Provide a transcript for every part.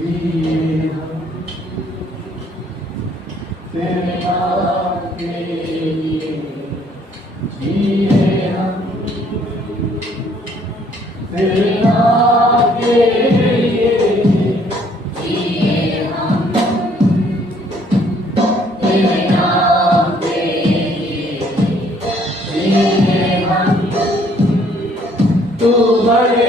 जिए हम तेरे नाम के लिए, जिए हम तेरे नाम के लिए, जिए हम तेरे नाम के लिए, जिए हम। तू बड़े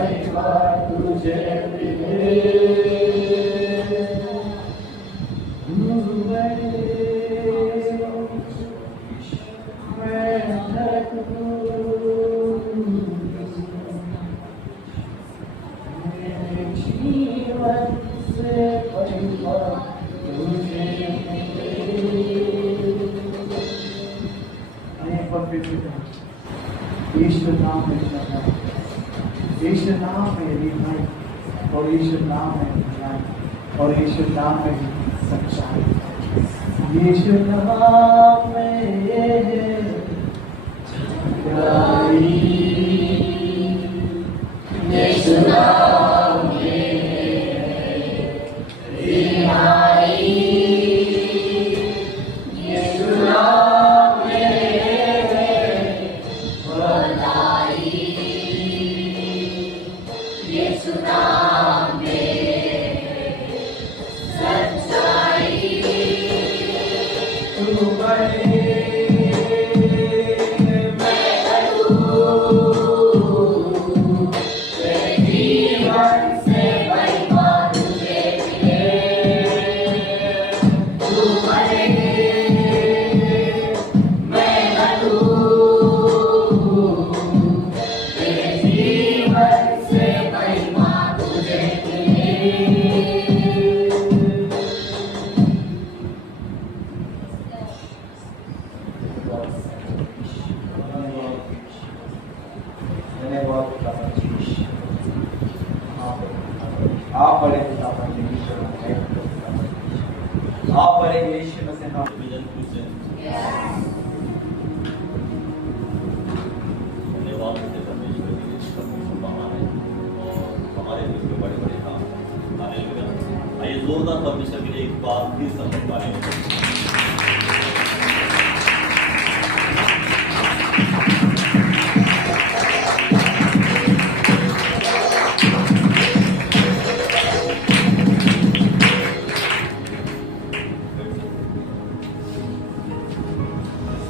महिमा तुझे मिले। जीवन से महिमा तुझे मिले। ईश्वर नाम है चला, ईश्वर नाम है रिहाई, और ईश्वर नाम है न्याय, और ईश्वर नाम है सच्चाई। ईश्वर नाम में सच्चाई, ईश्वर नाम में रिहाई, ईश्वर नाम में भलाई, ईश्वर नाम में सच्चाई। तू बने आप बड़े पिता परमेश्वर हैं, आप बड़े यीशु मसीह हम धन्यवाद देते परमेश्वर की इसका महान है और हमारे बीच में बड़े बड़े काम हालेलुया। आइए जोरदार परमेश्वर के लिए एक बार फिर समझ पाने में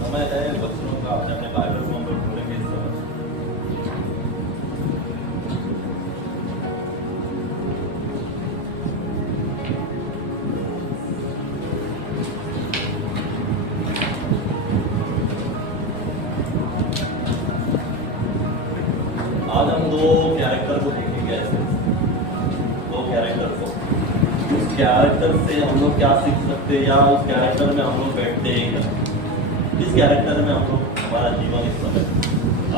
समय है बच्चों का अपने अपने बाइबल को हम लोग खोलेंगे इस समय। आज हम दो कैरेक्टर को देखेंगे ऐसे, दो कैरेक्टर को। उस कैरेक्टर से हम लोग क्या सीख सकते हैं या उस कैरेक्टर में हम लोग बैठते हैं क्या? इस कैरेक्टर में हम लोग हमारा जीवन इस समय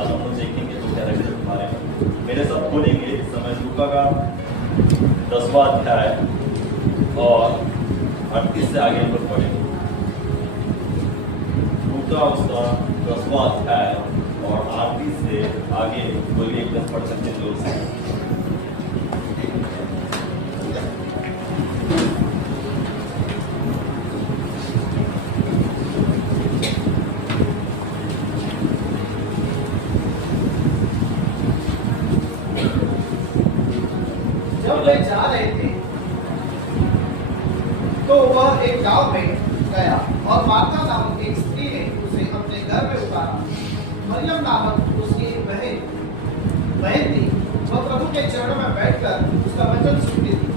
आज हम लोग देखेंगे दो कैरेक्टर के बारे में। मेरे साथ खोलेंगे इस समय लूका का 10वां अध्याय और 38 से आगे हम लोग पढ़ेंगे। लूका उसका 10वां अध्याय और 38 से आगे कोई एक दस पढ़ सकते जोर से। जब वे जा रहे थे तो वह एक गांव में गया और मार्था नामक एक स्त्री ने उसे अपने घर में उतारा। मरियम नामक उसकी एक बहन थी। वह प्रभु के चरणों में बैठकर उसका वचन सुनती थी।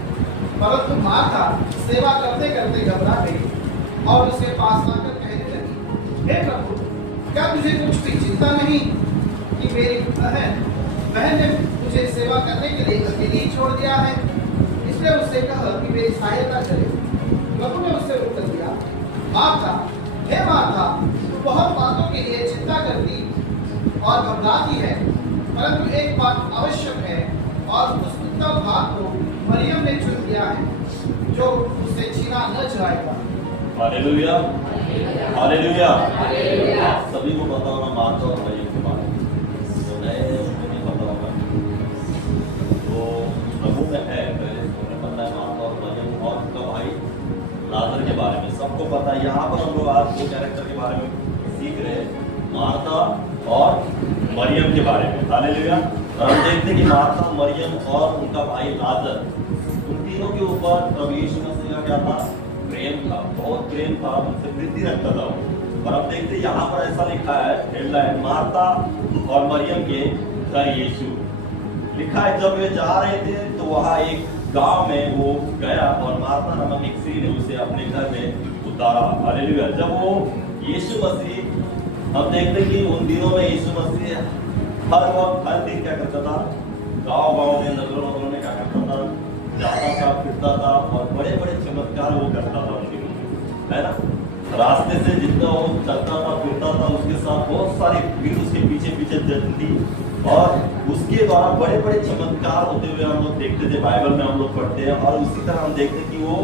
परंतु मार्था सेवा करते करते घबरा गई और उसके पास आकर कहने लगी, हे प्रभु, क्या तुझे कुछ भी चिंता नहीं कि मेरी बहन ने मुझे सेवा करने के लिए अकेली ही छोड़ दिया है? इसलिए उससे कहा कि मेरी सहायता करे। प्रभु ने उससे उत्तर दिया, मार्था, हे मार्था, तू बहुत बातों के लिए चिंता करती और घबराती है, परंतु एक बात आवश्यक है और उस उत्तम भाग को मरियम ने चुन लिया है, जो उससे छीना न जाएगा। Hallelujah, hallelujah. सभी को पता होगा मार्था और मरियम के बारे में, जो नए हैं उनको नहीं पता होगा। तो प्रभु में है पहले उन्हें पता है मार्था और मरियम और उनका भाई लाजर के बारे में सबको पता है। यहाँ पर हम लोग आज दो कैरेक्टर के बारे में सीख रहे हैं, मार्था और मरियम के बारे में। हालेलुया। और हम देखते हैं कि मार्था, मरियम और उनका भाई लाजर, उन तीनों के ऊपर प्रभु यीशु मसीह का क्या था? प्रेम था, बहुत प्रेम था, उनसे प्रीति रखता था। और अब देखते हैं यहाँ पर ऐसा लिखा है हेडलाइन, मार्था और मरियम के घर यीशु। लिखा है जब वे जा रहे थे तो वहां एक गांव में वो गया और मार्था नामक एक स्त्री ने उसे अपने घर में उतारा। हालेलुया। जब वो यीशु मसीह, हम देखते कि उन दिनों में यीशु मसीह हर वक्त हर दिन क्या करता था, गांव में नगरों में क्या करता था, जाता था, फिरता था और बड़े बड़े चमत्कार वो करता था उन दिनों में, है ना। रास्ते से जितना वो चलता था फिरता था उसके साथ बहुत सारी भीड़ उसके पीछे पीछे चलती थी और उसके द्वारा बड़े बड़े चमत्कार होते हुए हम लोग देखते थे, बाइबल में हम लोग पढ़ते हैं। और उसी तरह हम देखते कि वो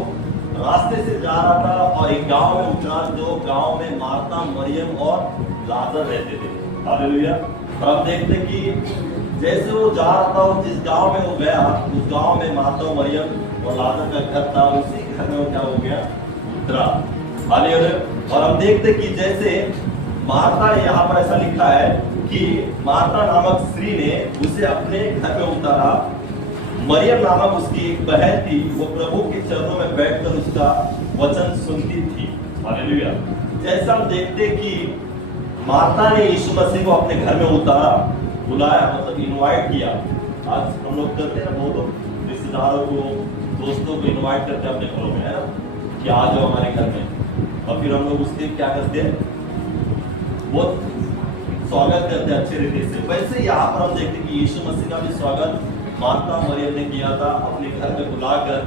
रास्ते से जा रहा था और एक गांव में उतरा, जो गांव में मार्था, मरियम और लाजर रहते थे। हालेलुया। और हम देखते कि जैसे वो जा रहा था और जिस गांव में वो गया उस गांव में मार्था, मरियम और लाजर का घर था, उसी घर में वो क्या हो गया, उतरा। हालेलुया। और हम देखते कि जैसे मार्था ने, यहाँ पर ऐसा लिखा है कि मार्था नामक स्त्री ने उसे अपने घर में उतारा। मरियम नामक उसकी एक बहन थी, वो प्रभु के चरणों में बैठकर उसका वचन सुनती थी। हालेलुया। जैसा हम देखते कि मार्था ने यीशु मसीह को अपने घर में उतारा, बुलाया, मतलब इनवाइट किया। आज हम लोग करते हैं ना, बहुत रिश्तेदारों को, दोस्तों को इनवाइट करते हैं अपने घरों में, है ना, कि आ जाओ हमारे घर में। और फिर हम लोग उसके क्या करते हैं, बहुत स्वागत करते हैं अच्छे रीति से। वैसे यहाँ पर हम देखते हैं कि यीशु मसीह का भी स्वागत मार्था मरियम ने किया था अपने घर में बुलाकर।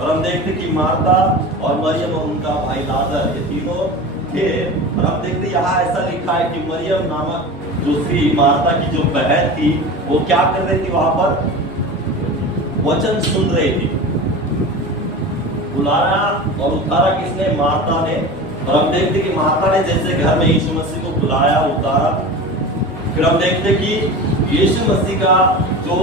और हम देखते कि मार्था और मरियम और उनका भाई लाजर, ये तीनों थे। और हम देखते यहाँ ऐसा लिखा है कि मरियम नामक दूसरी मार्था की जो बहन थी वो क्या कर रही थी, वहां पर वचन सुन रही थी। बुलाया और उतारा किसने, मार्था ने। और हम देखते कि मार्था ने जैसे घर में यीशु मसीह को बुलाया, उतारा, फिर हम देखते कि यीशु मसीह का जो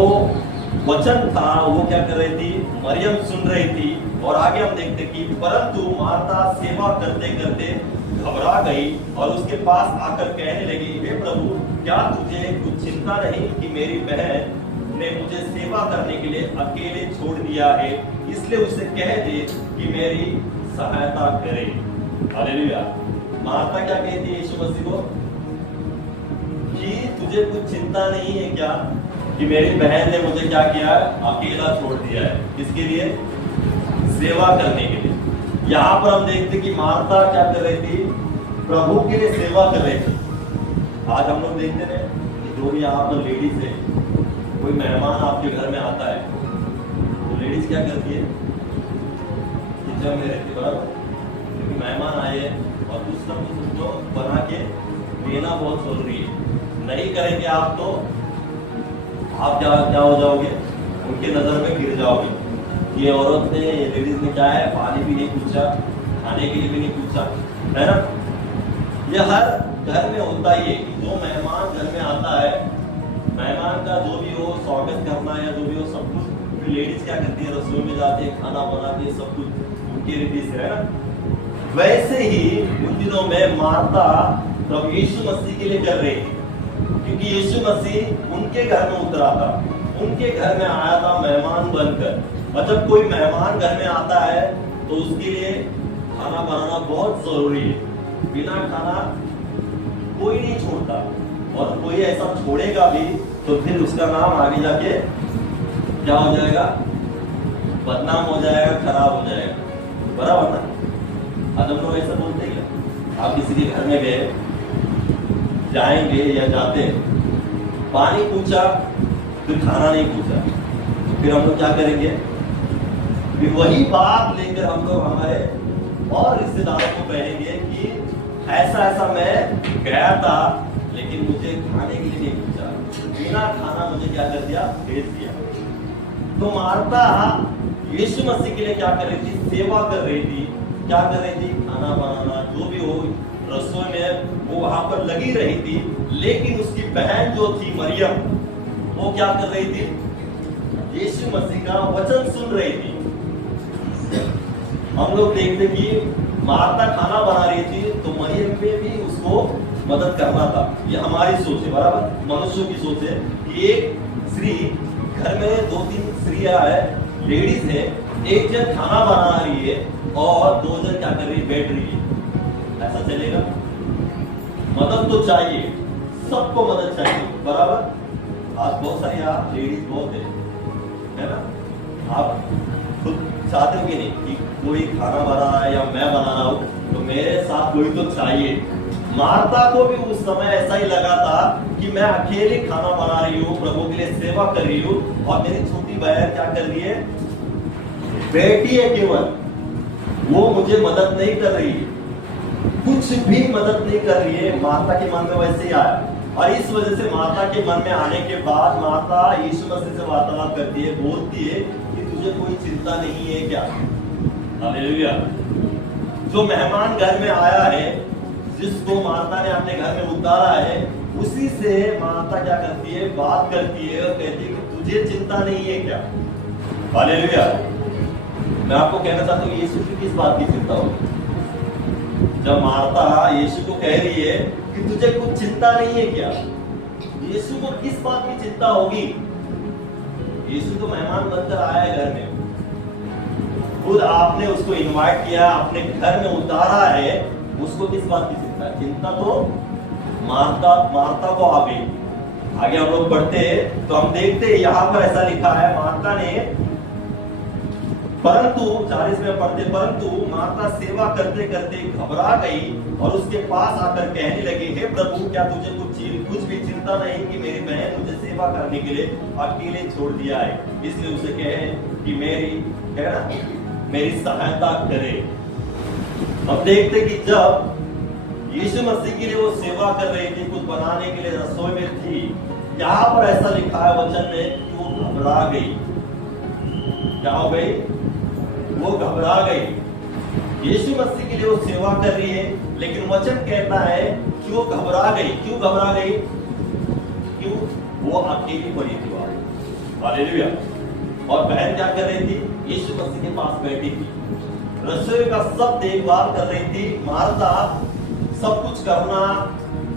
वचन था वो क्या कर रही थी, मरियम सुन रही थी। और आगे हम देखते कि परंतु मार्था सेवा करते करते घबरा गई और उसके पास आकर कहने लगी, हे प्रभु, क्या तुझे कुछ चिंता नहीं कि मेरी बहन ने मुझे सेवा करने के लिए अकेले छोड़ दिया है, इसलिए उसे कह दे कि मेरी सहायता करे। हालेलुया। मार्था क्या कहती है यीशु मसीह को कि तुझे कुछ चिंता नहीं है क्या कि मेरी बहन ने मुझे क्या किया है, अकेला छोड़ दिया है, किसके लिए, सेवा करने के लिए। यहाँ पर हम देखते कि मार्था क्या कर रही थी, प्रभु के लिए सेवा कर रही थी। आज हम लोग देखते हैं जो भी यहाँ पर लेडीज है, कोई मेहमान आपके घर में आता है तो लेडीज क्या करती है, किचन में रहती है, बराबर, क्योंकि मेहमान आए और कुछ ना कुछ उनको बना के देना बहुत जरूरी है। नहीं करेंगे आप तो आप क्या हो जाओगे, उनके नजर में गिर जाओगे। ये औरत ने, ये लेडीज ने क्या है, पानी भी नहीं पूछा, खाने के लिए भी नहीं पूछा, है ना। ये हर घर में होता ही है कि जो मेहमान घर में आता है, मेहमान का जो भी हो स्वागत करना या जो भी हो सब कुछ, फिर लेडीज क्या करती है, रसोई में जाती है, खाना बनाती है, सब कुछ उनकी रीति से, है ना। वैसे ही उन दिनों में मार्था प्रभु यीशु मसीह के लिए कर रही थी, क्योंकि यीशु मसीह उनके घर में उतरा था, उनके घर में आया था मेहमान बनकर। और जब कोई मेहमान घर में आता है तो उसके लिए खाना बनाना बहुत जरूरी है। बिना खाना कोई नहीं छोड़ता, और कोई ऐसा छोड़ेगा भी तो फिर उसका नाम आगे जाके क्या हो जाएगा, बदनाम हो जाएगा, खराब हो जाएगा, बराबर ना। आज हम लोग ऐसा बोलते हैं, आप किसी के घर में गए, जाएंगे या जाते, पानी पूछा फिर खाना नहीं पूछा, फिर हम लोग क्या करेंगे, फिर वही बात लेकर हम लोग हमारे और रिश्तेदारों को कहेंगे कि ऐसा ऐसा मैं गया था लेकिन मुझे खाने के लिए नहीं पूछा, बिना खाना मुझे क्या कर दिया, भेज दिया। तो मार्था यीशु मसीह के लिए क्या कर रही थी, सेवा कर रही थी। क्या कर रही थी, खाना बनाना, जो भी हो रसोई में वो वहां पर लगी रही थी। लेकिन उसकी बहन जो थी मरियम, वो क्या कर रही थी, यीशु मसीह का वचन सुन रही थी। हम लोग देखते कि मार्था खाना बना रही थी तो मरियम पे भी उसको मदद करना था। ये हमारी सोच है, बराबर, मनुष्यों की सोच है कि एक स्त्री घर में 2-3 स्त्रियां है, लेडीज है, एक जन खाना बना रही है और 2 जन क्या कर रही है, बैठ रही है। ऐसा चलेगा? मदद तो चाहिए, सबको मदद चाहिए, बराबर। आज बहुत सारी आप लेडीज बहुत है ना, आप खुद चाहते हो कि नहीं कि कोई खाना बना रहा है या मैं बना रहा हूँ तो मेरे साथ कोई तो चाहिए। मार्था को भी उस समय ऐसा ही लगा था कि मैं अकेले खाना बना रही हूँ, प्रभु के लिए सेवा कर रही हूँ, और मेरी छोटी बहन क्या कर रही है, बेटी है केवल, वो मुझे मदद नहीं कर रही है, कुछ भी मदद नहीं कर रही है। मार्था के मन में वैसे ही आया, और इस वजह से मार्था के मन में आने के बाद मार्था यीशु मसीह से वार्तालाप करती है, बोलती है कि तुझे कोई चिंता नहीं है क्या? हालेलुया। जो मेहमान घर में आया है, जिसको मार्था ने अपने घर में उतारा है, उसी से मार्था क्या करती है, बात करती है और कहती है कि तुझे चिंता नहीं है क्या? हालेलुया। मैं आपको कहना चाहता हूँ यीशु की किस बात की चिंता होगी? जब मार्था यीशु को कह रही है कि तुझे कुछ चिंता नहीं है क्या, यीशु को किस बात की चिंता होगी? यीशु तो मेहमान बनकर आया है घर में, खुद आपने उसको इनवाइट किया, अपने घर में उतारा है, उसको किस बात की चिंता है? चिंता तो मार्था को आ गई। आगे हम लोग पढ़ते हैं तो हम देखते हैं यहाँ पर ऐसा लिखा है, मार्था ने परंतु 40 में पढ़ते, परंतु मार्था सेवा करते करते घबरा गई और उसके पास आकर कहने लगी, हे प्रभु, क्या तुझे कुछ भी चिंता नहीं कि मेरी बहन मुझे सेवा करने के लिए अकेले छोड़ दिया है, इसलिए उसे कहे कि मेरी सहायता करे। अब देखते कि जब यीशु मसीह के लिए वो सेवा कर रही थी, कुछ बनाने के लिए रसोई में थी, यहाँ पर ऐसा लिखा है वचन में कि वो घबरा गई। क्या हो गई? वो घबरा गई। यीशु मसीह के लिए वो सेवा कर रही है, लेकिन वचन कहता है कि वो घबरा गई। क्यों घबरा गई? क्यों? वो अकेली पड़ी थी वहां। हालेलुया। और बहन क्या कर रही थी? यीशु मसीह के पास बैठी थी, रसोई का सब देखभाल कर रही थी। मार्था सब कुछ करना,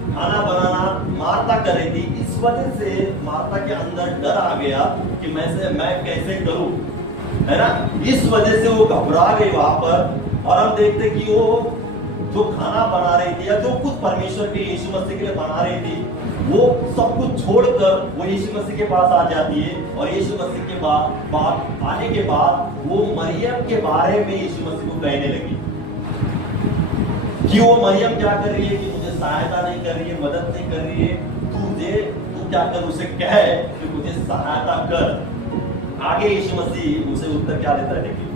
खाना बनाना मार्था कर रही थी। इस वजह से मार्था के अंदर डर आ गया कि मैं कैसे करूं, है ना। इस वजह से वो घबरा गई वहां पर। और हम देखते कि वो जो खाना बना रही थी या जो कुछ परमेश्वर के यीशु मसीह के लिए बना रही थी, वो सब कुछ छोड़कर वो यीशु मसीह के पास आ जाती है। और यीशु मसीह के बाद आने के बाद वो मरियम के बारे में यीशु मसीह को कहने लगी कि वो मरियम क्या कर रही है कि मुझे सहायता नहीं कर रही है, मदद नहीं कर रही है, तू क्या कर, उसे कहे कि मुझे सहायता कर। आगे यीशु मसीह उसे उत्तर क्या देता है? देखिए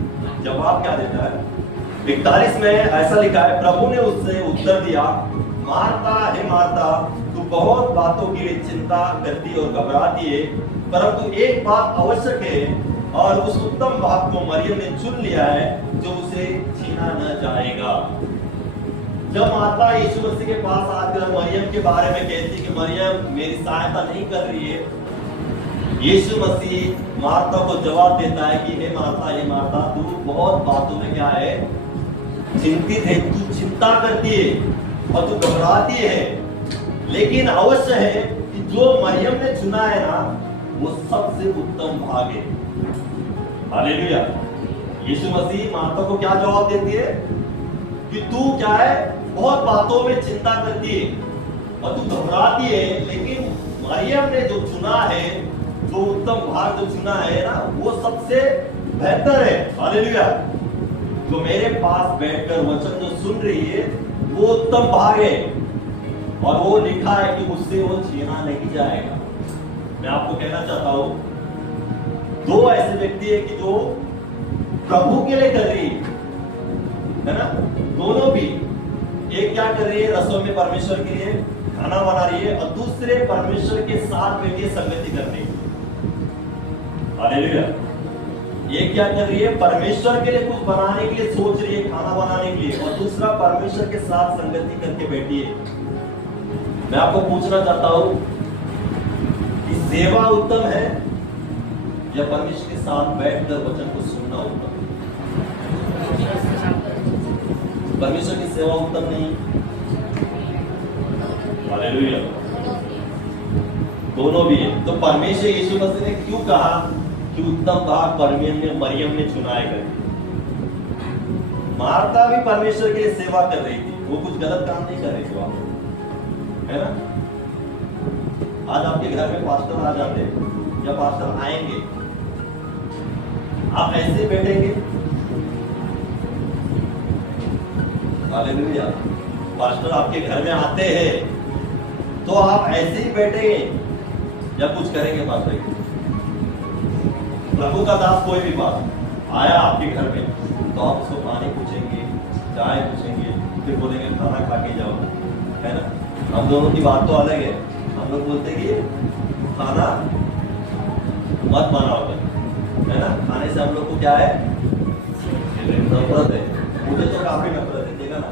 जवाब क्या देता है। 41 में ऐसा लिखा है, प्रभु ने उससे उत्तर दिया, मार्था हे मार्था, तू बहुत बातों के लिए चिंता करती और घबराती है, परंतु एक बात आवश्यक है और उस उत्तम भाग को मरियम ने चुन लिया है जो उसे छीना न जाएगा। जब माता यीशु मसीह के पास आकर मरियम के बारे में कहती कि मरियम मेरी सहायता नहीं कर रही है, यीशु मसीह मार्था को जवाब देता है कि हे मार्था, तू बहुत बातों में क्या है, चिंतित है, तू चिंता करती है और तू घबराती है, लेकिन अवश्य है कि जो मरियम ने चुना है ना, वो सबसे उत्तम भाग है। हालेलुया। यीशु मसीह मार्था को क्या जवाब देती है कि तू क्या है, बहुत बातों में चिंता करती है और तू घबराती है, लेकिन मरियम ने जो चुना है, जो उत्तम भाग जो चुना है ना, वो सबसे बेहतर है। हालेलुया। जो मेरे पास बैठकर वचन जो सुन रही है, वो उत्तम भाग है और वो लिखा है कि उससे वो छीना नहीं जाएगा। मैं आपको कहना चाहता हूं, दो ऐसे व्यक्ति है कि जो प्रभु के लिए कर रही है ना, दोनों भी, एक क्या कर रही है, रसोई में परमेश्वर के लिए खाना बना रही है, और दूसरे परमेश्वर के साथ बैठे संगति कर रही है। हालेलुया। एक क्या कर रही है, परमेश्वर के लिए कुछ बनाने के लिए सोच रही है, खाना बनाने के लिए, और दूसरा परमेश्वर के साथ संगति करके बैठी है। मैं आपको पूछना चाहता हूं कि सेवा उत्तम है या परमेश्वर के साथ बैठकर वचन को सुनना उत्तम? परमेश्वर की सेवा उत्तम नहीं? हालेलुया। दोनों भी है। तो परमेश्वर यीशु मसीह ने क्यों कहा कि उत्तम भाग मरियम ने चुनाए गए? मार्था भी परमेश्वर के लिए सेवा कर रही थी, वो कुछ गलत काम नहीं कर रही थी वहां, है ना। आज आपके घर में पास्टर आ जाते या पास्टर आएंगे, आप ऐसे बैठेंगे? हालेलुया। पास्टर आपके घर में आते हैं तो आप ऐसे ही बैठेंगे या कुछ करेंगे? पास्टर प्रभु का दास कोई भी बात आया आपके घर में तो आप उसको पानी पूछेंगे, चाय पूछेंगे, फिर बोलेंगे खाना खा के जाओ, है ना? हम दोनों की बात तो अलग है। हम लोग बोलते कि खाना मत बनाओ, है ना? खाने से हम लोग को क्या है? नफरत है। मुझे तो काफी नफरत है, देखा ना?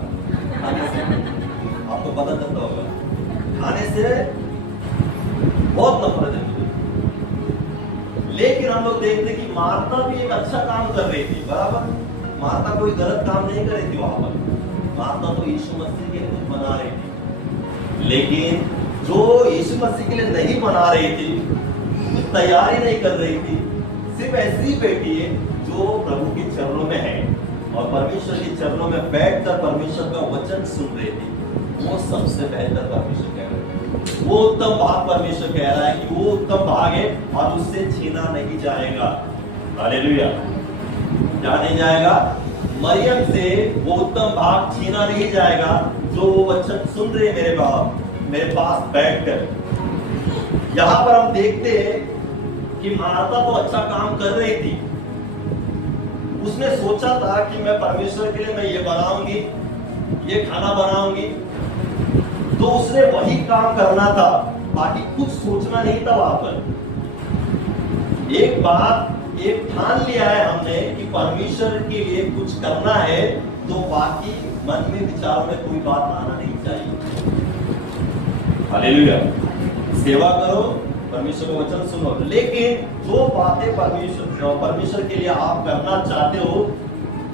खाने से आपको पता चलता होगा, खाने से बहुत नफरत है मुझे। लेकिन हम लोग देखते कि मार्था भी एक अच्छा काम कर रही थी, बराबर? मार्था कोई गलत काम नहीं कर रही थी वहां पर। मार्था तो यीशु मसीह के लिए कुछ बना रही थी, लेकिन जो यीशु मसीह के लिए नहीं बना रही थी, कुछ तैयारी नहीं कर रही थी, सिर्फ ऐसी बैठी है जो प्रभु के चरणों में है और परमेश्वर के चरणों में बैठकर परमेश्वर का वचन सुन रही थी, वो सबसे बेहतर परमेश्वर कह रहा है। वो उत्तम भाग परमेश्वर कह रहा है कि वो उत्तम भाग है और उससे छीना नहीं जाएगा। हालेलुया। क्या नहीं जाएगा? मरियम से वो उत्तम भाग छीना नहीं जाएगा जो वो वचन सुन रहे मेरे पास बैठकर। यहां पर हम देखते हैं कि मार्था तो अच्छा काम कर रही थी। उसने सोचा था कि मैं परमेश्वर के लिए मैं ये बनाऊंगी, ये खाना बनाऊंगी, तो उसने वही काम करना था, बाकी कुछ सोचना नहीं था वहां पर। एक बात एक ठान लिया है हमने कि परमेश्वर के लिए कुछ करना है, तो बाकी मन में विचारों में कोई बात आना नहीं चाहिए। हालेलुया। सेवा करो, परमेश्वर का वचन सुनो, लेकिन जो बातें परमेश्वर के लिए आप करना चाहते हो,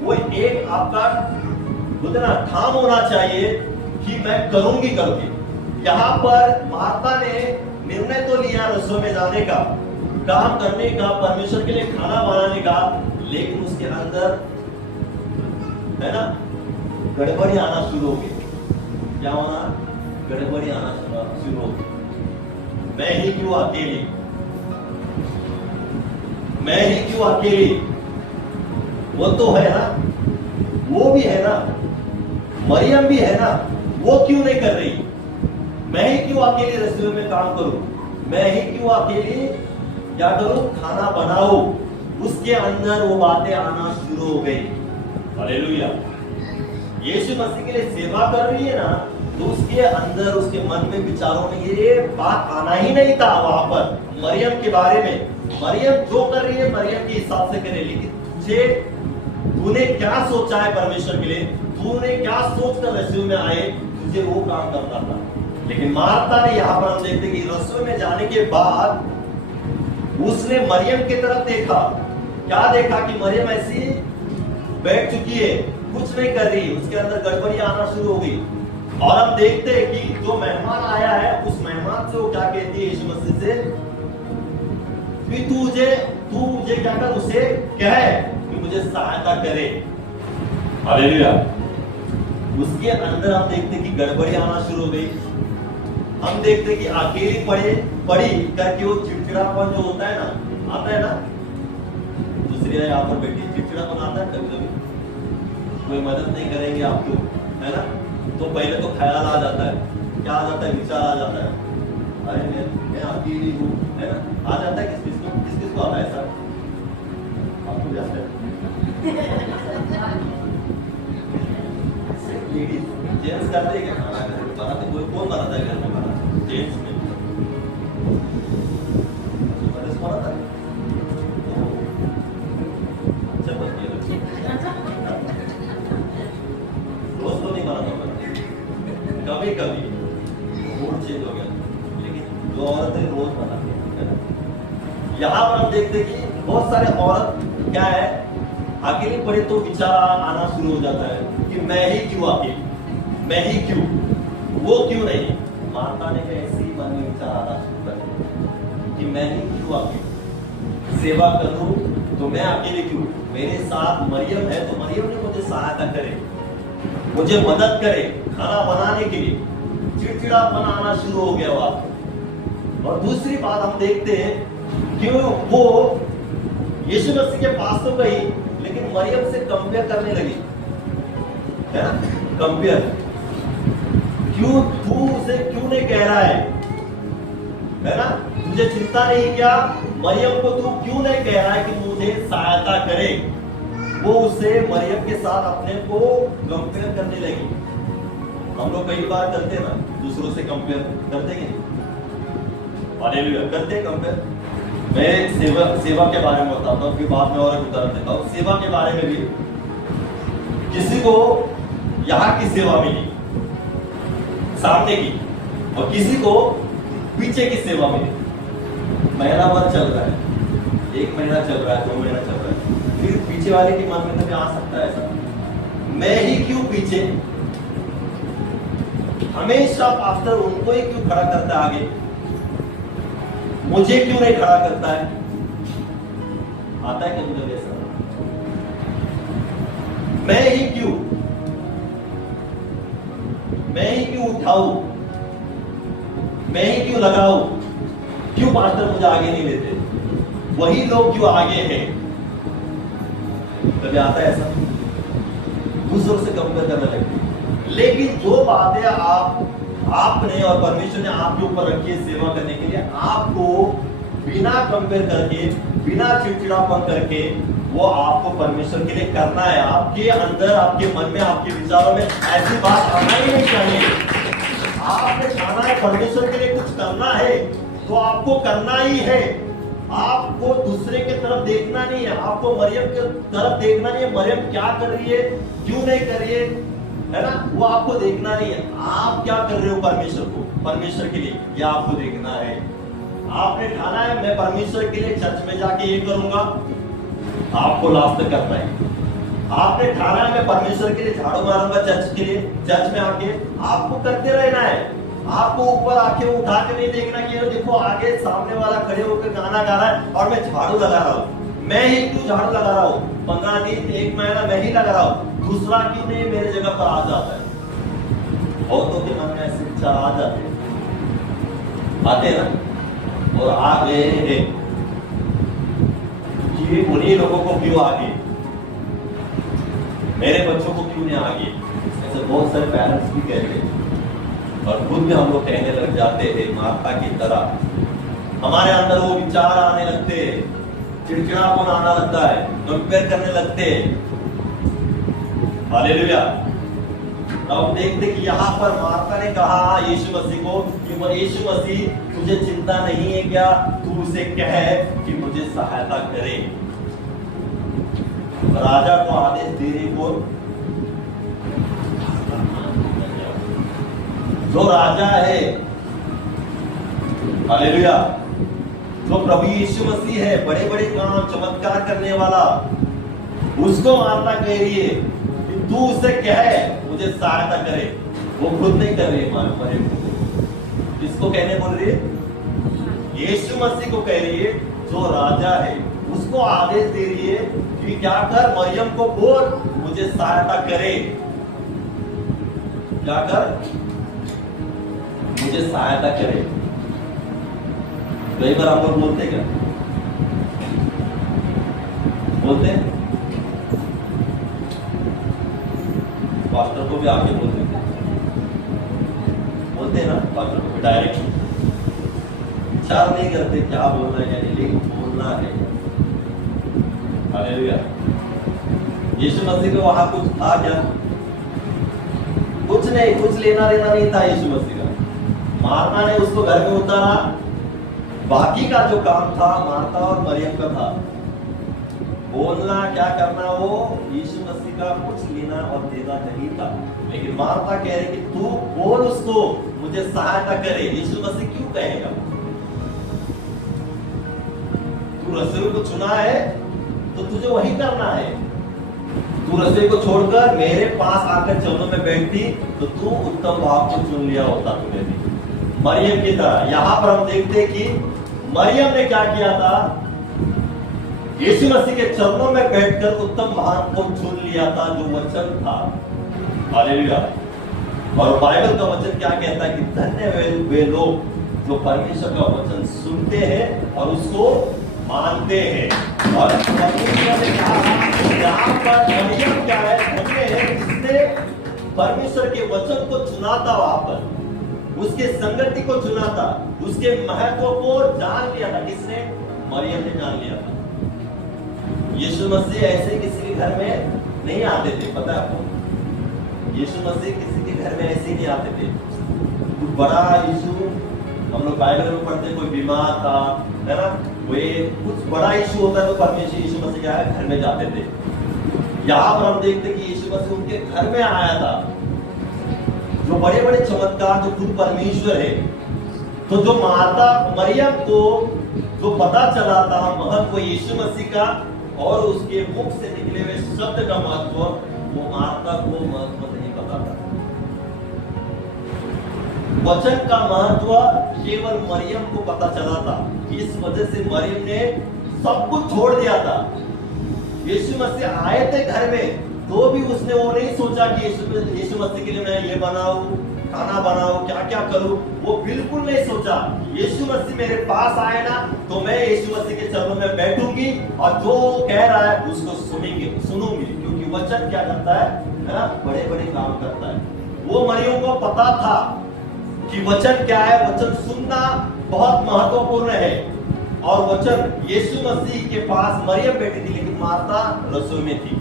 वो एक आपका उतना ठाम होना चाहिए कि मैं करूंगी करके। यहाँ पर मार्था ने निर्णय तो लिया रसोई में जाने का, काम करने का, परमेश्वर के लिए खाना बनाने का, लेकिन उसके अंदर, है ना, गड़बड़ी आना शुरू हो गई। क्या होना? गड़बड़ी आना शुरू हो गई। मैं ही क्यों अकेली? मैं ही क्यों अकेली? वो तो है ना, वो भी है ना, मरियम भी है ना, वो क्यों नहीं कर रही? मैं ही क्यों अकेली रसोई में काम करूं? मैं ही क्यों अकेली क्या करूं? खाना बनाओ। उसके अंदर वो बातें आना शुरू हो गई। हालेलुया। यीशु मसीह के लिए सेवा कर रही है ना, तो उसके अंदर, उसके मन में, विचारों में ये बात आना ही नहीं था वहां पर मरियम के बारे में। मरियम जो कर रही है मरियम के हिसाब से करे, लेकिन तूने क्या सोचा है परमेश्वर के लिए? तूने क्या सोच कर रसोई में आए? तुझे वो काम करना था। लेकिन मार्था ने, यहाँ पर हम देखते कि रसोई में जाने के बाद उसने मरियम की तरफ देखा। क्या देखा? कि मरियम ऐसी बैठ चुकी है, कुछ नहीं कर रही, उसके अंदर गड़बड़ी आना शुरू हो गई। और हम देखते हैं कि जो मेहमान आया है, उस मेहमान से वो क्या कहती है यीशु मसीह से कि तू मुझे क्या कर, उसे कह कि मुझे सहायता करे। हालेलुया। उसके अंदर हम देखते कि गड़बड़ी आना शुरू हो गई। हम देखते कि अकेली पड़ी करके वो चिड़चिड़ापन जो होता है ना, आता है ना, दूसरी यहाँ पर बैठी चिड़चिड़ापन आता है कभी कभी, कोई मदद नहीं करेंगे आपको, है ना, तो पहले तो ख्याल आ जाता है, क्या आ जाता है? विचार आ जाता है, अरे मैं अकेली हूँ, है ना, आ जाता है। किस को आता है ऐसा? आपको भी आता है? जेंट्स करते हैं क्या खाना? बनाते कोई? कौन बनाता है घर में खाना? जेंट्स में बनाता है। अच्छा बच्चे रोज तो नहीं बनाता होगा, कभी कभी मूड चेंज हो गया, लेकिन जो औरतें रोज बनाती है ना। यहाँ पर हम देखते कि बहुत सारे औरत क्या है, अकेली पड़े तो विचार आना शुरू हो जाता है कि मैं ही क्यों अकेली, मैं ही क्यों, वो क्यों नहीं। मार्था ने ऐसे ही मन में विचार आना शुरू कर दिया कि मैं ही क्यों अकेली, सेवा करूं तो मैं अकेले क्यों? मेरे साथ मरियम है, तो मरियम ने मुझे सहायता करे, मुझे मदद करे खाना बनाने के लिए। चिड़चिड़ापन आना शुरू हो गया वहां। और दूसरी बात हम देखते हैं कि वो यीशु मसीह के पास तो गई, लेकिन मरियम से कंपेयर करने लगी, है ना? कंपेयर, क्यों तू उसे क्यों नहीं कह रहा है ना? तुझे चिंता नहीं क्या? मरियम को तू क्यों नहीं कह रहा है कि मुझे सहायता करे? वो उसे मरियम के साथ अपने को कंपेयर करने लगी। हम लोग कई बार करते ना, दूसरों से कंपेयर करते कि नहीं? हालेलुया, करते कंपेयर। मैं सेवा के बारे में बताता हूँ, फिर बाद में और एक उदाहरण देता हूँ। सेवा के बारे में भी, किसी को यहाँ की सेवा मिली, सामने की, और किसी को पीछे की सेवा मिली। महीना भर चल रहा है, 1 महीना चल रहा है, 2 महीना चल रहा है, फिर पीछे वाले के मन में कभी आ सकता है ऐसा, मैं ही क्यों पीछे? हमेशा पास्टर उनको ही क्यों खड़ा करता है आगे, मुझे क्यों नहीं खड़ा करता है? आता है क्या मुझे ऐसा? मैं ही क्यों उठाऊं, मैं ही क्यों लगाऊं? क्यों पास्टर मुझे आगे नहीं लेते? वही लोग क्यों आगे हैं? कभी आता है ऐसा? दूसरों से कंपेयर करने लगते। लेकिन जो बातें आपने और परमेश्वर ने आपके ऊपर रखी है सेवा करने के लिए, आपको बिना कंपेयर करके, बिना चिड़चिड़ापन करके, वो आपको परमेश्वर के लिए करना है। आपके अंदर, आपके मन में, आपके विचारों में ऐसी बात आना ही नहीं चाहिए। आपने जाना है परमेश्वर के लिए कुछ करना है तो आपको करना ही है। आपको दूसरे के तरफ देखना नहीं है, आपको मरियम के तरफ देखना नहीं है, मरियम क्या कर रही है, क्यों नहीं कर रही है ना? वो आपको देखना नहीं है। आप क्या कर रहे हो परमेश्वर के लिए, ये आपको देखना है। आपने ठाना है मैं परमेश्वर के लिए चर्च में जाके ये करूंगा, आपको लास्ट तक करना है। आपने ठाना है मैं परमेश्वर के लिए झाड़ू मारूंगा चर्च में आके, आपको करते रहना है। आपको ऊपर आके उठा के नहीं देखना कि देखो आगे सामने वाला खड़े होकर गाना गा रहा है और मैं झाड़ू लगा रहा हूँ। मैं ही क्यों झाड़ू लगा रहा हूँ? 15 दिन 1 महीना मैं ही लगा रहा हूँ, दूसरा क्यों नहीं मेरे जगह पर आ जाता है? बहुतों के मन में ऐसे विचार आ जाते आते ना, और आ गए हैं कि उन्हीं लोगों को क्यों आगे, मेरे बच्चों को क्यों नहीं आगे? ऐसे बहुत सारे पेरेंट्स भी कहते हैं, और खुद भी हम लोग कहने लग जाते हैं माता की तरह। हमारे अंदर वो विचार आने लगते हैं, चिड़चिड़ापन आना लगता है, कंपेयर करने लगते हैं। हालेलुया। अब देखते कि यहाँ पर माता ने कहा यीशु मसीह को कि यीशु मसीह तुझे चिंता नहीं है क्या? तू उसे कहे कि मुझे सहायता करे। राजा को आदेश देने को, जो राजा है, हालेलुया, जो प्रभु यीशु मसीह है, बड़े बड़े काम चमत्कार करने वाला, उसको माता कह रही है कि तू उसे कहे मुझे सहायता करे। वो खुद नहीं कर रही है, मरियम को किसको कहने बोल रही है? यीशु मसीह को कह रही है, जो राजा है उसको आदेश दे रही है कि क्या कर, मरियम को बोल मुझे सहायता करे। क्या कर? मुझे सहायता करे। कई बार हम लोग बोलते क्या? बोलते पास्टर को भी आके बोलते ना, पास्टर को भी डायरेक्ट विचार नहीं करते क्या बोलना है, यानी लेकिन बोलना है। हालेलुया। यीशु मसीह को वहां कुछ था क्या? कुछ नहीं, कुछ लेना देना नहीं था यीशु मसीह का। मार्था ने उसको घर में उतारा, बाकी का जो काम था मार्था और मरियम का था। बोलना क्या करना वो यीशु मसीह का कुछ लेना और देना नहीं था। लेकिन मार्था कह रही कि तू बोल उसको मुझे सहायता करे। यीशु मसीह क्यों कहेगा? तू रसूल को चुना है तो तुझे वही करना है। तू रसूल को छोड़कर मेरे पास आकर चरणों में बैठती तो तू उत्तम भाव को चुन लिया होता तूने भी, मरियम की तरह। यहां पर हम देखते कि मरियम ने क्या किया था? यीशु मसीह के चरणों में बैठकर उत्तम भाव को चुन लिया था, जो वचन था। हालेलुया। और बाइबल का वचन क्या कहता है कि धन्य वे लोग जो परमेश्वर का वचन सुनते हैं और उसको मानते हैं। और परमेश्वर ने कहा यहाँ पर मरियम क्या है, धन्य है जिसने परमेश्वर के वचन को चुना था, वहां पर उसके संगति को चुना था, उसके महत्व को जान लिया था। किसने? मरियम ने जान लिया था। यीशु मसीह ऐसे किसी के घर में नहीं आते थे, पता है आपको? यीशु मसीह किसी के घर में ऐसे नहीं आते थे। कुछ बड़ा इशू हम लोग बाइबल में पढ़ते, कोई बीमार था, है ना, कोई कुछ बड़ा इशू होता है तो परमेश्वर यीशु मसीह क्या है, घर में जाते थे। यहाँ पर हम देखते कि यीशु मसीह उनके घर में आया था। जो बड़े बड़े चमत्कार जो खुद परमेश्वर है, तो जो माता मरियम को जो पता चला था महत्व यीशु मसीह का और उसके मुख से निकले हुए शब्द का महत्व, वो माता को महत्व नहीं पता था। वचन का महत्व केवल मरियम को पता चला था। इस वजह से मरियम ने सब कुछ छोड़ दिया था। यीशु मसीह आए थे घर में, तो भी उसने वो नहीं सोचा कि यीशु मसीह के लिए मैं ये बनाऊं, खाना बनाऊं, क्या क्या करूं, वो बिल्कुल नहीं सोचा। यीशु मसीह मेरे पास आए ना, तो मैं यीशु मसीह के चरणों में बैठूंगी और जो कह रहा है उसको सुनूंगी, क्योंकि वचन क्या करता है ना, बड़े बड़े काम करता है। वो मरियम को पता था कि वचन क्या है, वचन सुनना बहुत महत्वपूर्ण है। और वचन यीशु मसीह के पास मरियम बैठी थी, लेकिन माता रसोई में थी।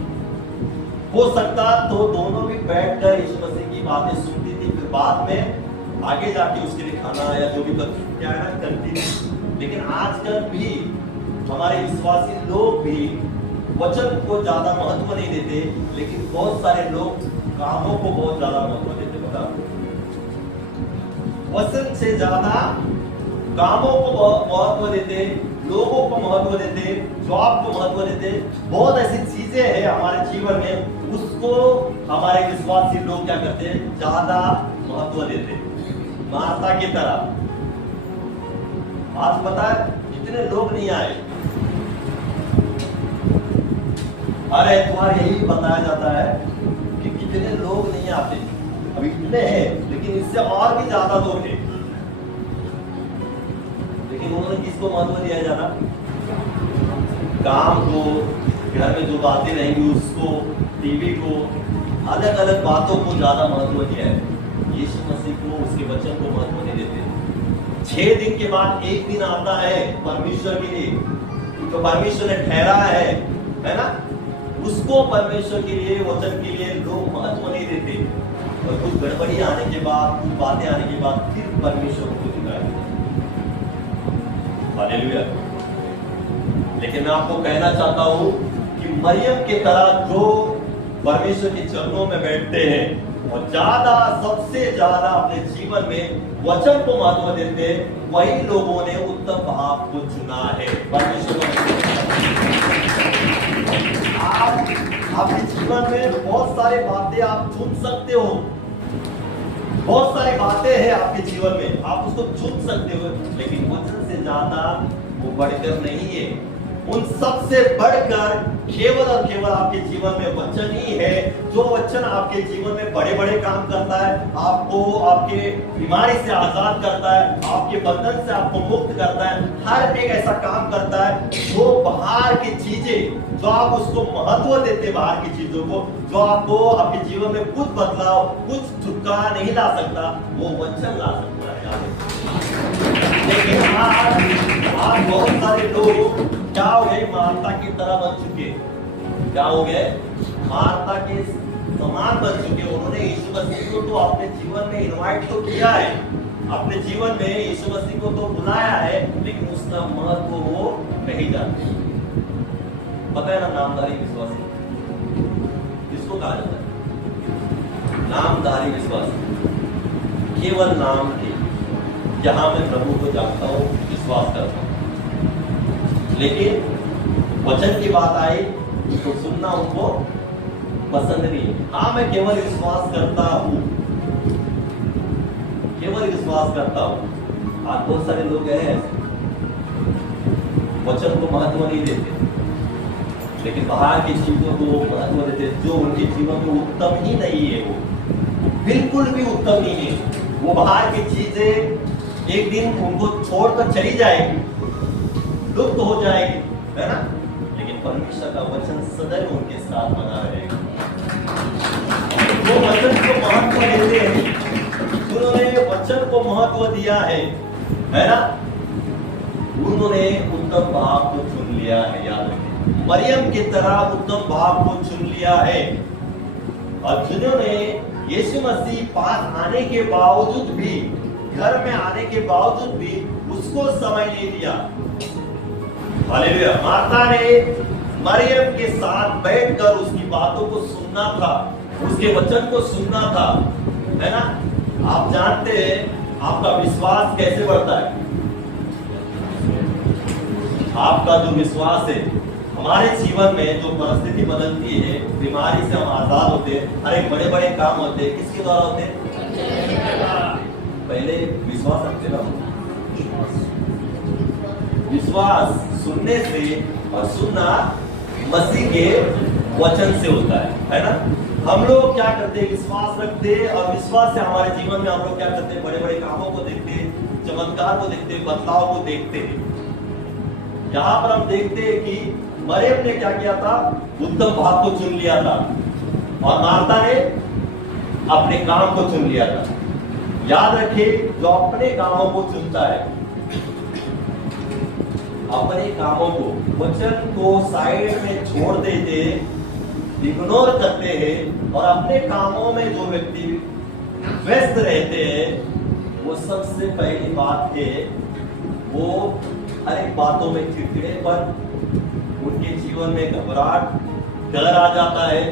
हो सकता तो दोनों भी बैठकर यीशु मसीह की बातें सुनती थी, फिर बाद में आगे जाके उसके लिए खाना या जो भी क्या है ना करती थी। लेकिन आजकल भी हमारे विश्वासी लोग भी वचन को ज्यादा महत्व नहीं देते, लेकिन बहुत सारे लोग कामों को बहुत ज्यादा महत्व देते। बता, वचन से ज्यादा कामों को महत्व देते, लोगों को महत्व देते, जॉब को महत्व देते। बहुत ऐसी चीजें हैं हमारे जीवन में, उसको हमारे विश्वासी लोग क्या करते हैं, ज्यादा महत्व देते, माता की तरह। आज पता है कितने लोग नहीं आए, हर एतवार यही बताया जाता है कि कितने लोग नहीं आते। अभी इतने हैं, लेकिन इससे और भी ज्यादा लोग हैं। लेकिन उन्होंने किसको महत्व दिया जाना? काम को, घर में जो बातें रहेंगी उसको, टीवी को, अलग अलग बातों को ज्यादा महत्व दिया है। यीशु मसीह को, उसके वचन को महत्व नहीं देते। 6 दिन के बाद एक दिन आता है परमेश्वर के लिए, जो परमेश्वर ने ठहराया है ना, उसको परमेश्वर के लिए, वचन के लिए लोग महत्व नहीं देते। और कुछ गड़बड़ी आने के बाद, कुछ बातें आने के बाद फिर परमेश्वर को दिखाया। हालेलुया। लेकिन मैं आपको कहना चाहता हूं कि मरियम की तरह जो परमेश्वर के चरणों में बैठते हैं और सबसे ज्यादा अपने जीवन में वचन को महत्व देते हैं, वही लोगों ने उत्तम भाव को चुना है। परमेश्वर आपके जीवन में बहुत सारी बातें आप चुन सकते हो, बहुत सारी बातें हैं आपके जीवन में, आप उसको चुन सकते हो, लेकिन वचन से ज्यादा वो बढ़कर नहीं है। उन सब से बढ़कर केवल और केवल आपके जीवन में वचन ही है, जो वचन आपके जीवन में बड़े बड़े काम करता है, आपको आपके बीमारी से आजाद करता है, आपके बंधन से आपको मुक्त करता है। हर एक ऐसा काम करता है जो बाहर की चीजें, जो आप उसको महत्व देते बाहर की चीजों को, जो आपको आपके जीवन में कुछ बदलाव, कुछ छुटकारा नहीं ला सकता, वो वचन ला सकता है। लेकिन आज बहुत सारे लोग क्या हो गए, मार्था की तरह बन चुके। क्या हो गए? मार्था के समान बन चुके। उन्होंने यीशु मसीह को तो अपने जीवन में इनवाइट तो किया है, अपने जीवन में यीशु मसीह को तो बुलाया है, लेकिन उसका महत्व वो नहीं जानते। पता है ना, नामधारी विश्वासी किसको कहा जाता है? नामधारी विश्वासी। केवल नाम के, जहां मैं प्रभु को जानता हूं, विश्वास करता हूं, लेकिन वचन की बात आई तो सुनना उनको पसंद नहीं। हाँ, मैं केवल विश्वास करता हूं, केवल विश्वास करता हूं। आज बहुत सारे लोग हैं वचन को महत्व नहीं देते, लेकिन बाहर की चीजों को महत्व देते, जो उनके जीवन में उत्तम ही नहीं है, वो बिल्कुल भी उत्तम नहीं है। वो बाहर की चीजें एक दिन उनको छोड़कर चली जाएगी, दुख हो जाएगी, है ना, लेकिन परमेश्वर का वचन सदैव उनके साथ बना रहेगा। वो वचन को महत्व देते हैं, उन्होंने वचन को महत्व दिया है ना, उन्होंने उत्तम भाव को चुन लिया है। याद रखें, मरियम की तरह उत्तम भाव को चुन लिया है। और जिन्होंने यीशु मसीह पास आने के बावजूद भी, घर में आने के बावजूद भी उसको समय नहीं दिया। हालेलुया। मार्था ने मरियम के साथ बैठकर उसकी बातों को सुनना था, उसके वचन को सुनना था, है ना। आप जानते हैं आपका विश्वास कैसे बढ़ता है? आपका जो विश्वास है, हमारे जीवन में जो परिस्थिति बदलती है, बीमारी से हम आजाद होते हैं, अरे बड़े बड़े काम होते हैं, किसके द्वारा होते हैं? पहले विश्वास रखते रहो। विश्वास सुनने से, और सुनना मसीह के वचन से होता है ना। हम लोग क्या करते हैं? विश्वास रखते हैं, और विश्वास से हमारे जीवन में हम लोग क्या करते हैं? बड़े बड़े कामों को देखते हैं, चमत्कार को देखते हैं, बदलाव को देखते हैं। यहाँ पर हम देखते हैं कि मरियम ने क्या किया था? उत्तम भाव को चुन लिया था, और मार्था ने अपने काम को चुन लिया था। याद रखिए, जो अपने कामों को चुनता है, अपने कामों को, वचन को साइड में छोड़ देते, इग्नोर करते हैं, और अपने कामों में जो व्यक्ति व्यस्त रहते हैं, वो सबसे पहली बात है, वो हर एक बातों में चिड़चिड़ेपन, उनके जीवन में घबराहट, डर आ जाता है,